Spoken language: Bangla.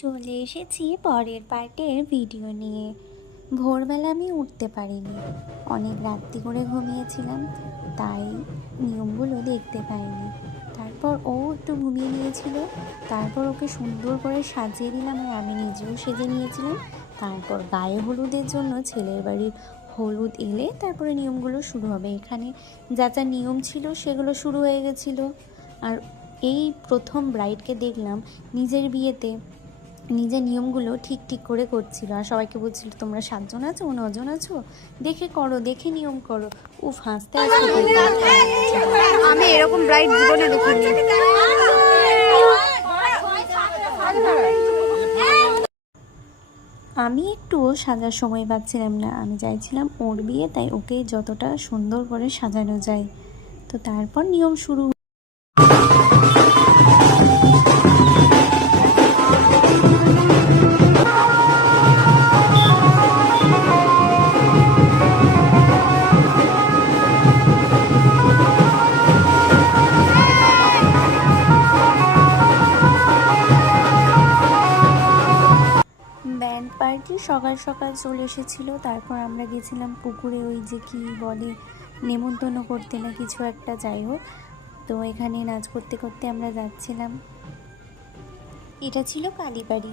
চলে এসেছি পরের পার্টের ভিডিও নিয়ে। ভোরবেলা আমি উঠতে পারিনি, অনেক রাত্রি করে ঘুমিয়েছিলাম, তাই নিয়মগুলো দেখতে পাইনি। তারপর ও একটু ঘুমিয়ে নিয়েছিল, তারপর ওকে সুন্দর করে সাজিয়ে দিলাম আর আমি নিজেও সেজে নিয়েছিলাম। তারপর গায়ে হলুদের জন্য ছেলের বাড়ির হলুদ এলে তারপরে নিয়মগুলো শুরু হবে। এখানে যা যা নিয়ম ছিল সেগুলো শুরু হয়ে গেছিলো। আর এই প্রথম ব্রাইডকে দেখলাম নিজের বিয়েতে নিজের নিয়মগুলো ঠিক ঠিক করে করছিল, আর সবাইকে বলছিল তোমরা 7জন আছো 9জন আছো, দেখে করো, দেখে নিয়ম করো। উফ, হাসতে হাসতে আমি এরকম ব্রাইড জীবনে দেখিনি। আমি একটুও সাজার সময় পাচ্ছিলাম না, আমি চাইছিলাম ওর বিয়ে, তাই ওকে যতটা সুন্দর করে সাজানো যায়। তো তারপর নিয়ম শুরু। ব্যান্ড পার্টি সকাল সকাল চলে এসেছিলো। তারপর আমরা গেছিলাম পুকুরে, ওই যে কি বলে নেমন্তন্ন করতে না কিছু একটা, যাই হোক। তো এখানে নাচ করতে করতে আমরা যাচ্ছিলাম। এটা ছিল কালীবাড়ি।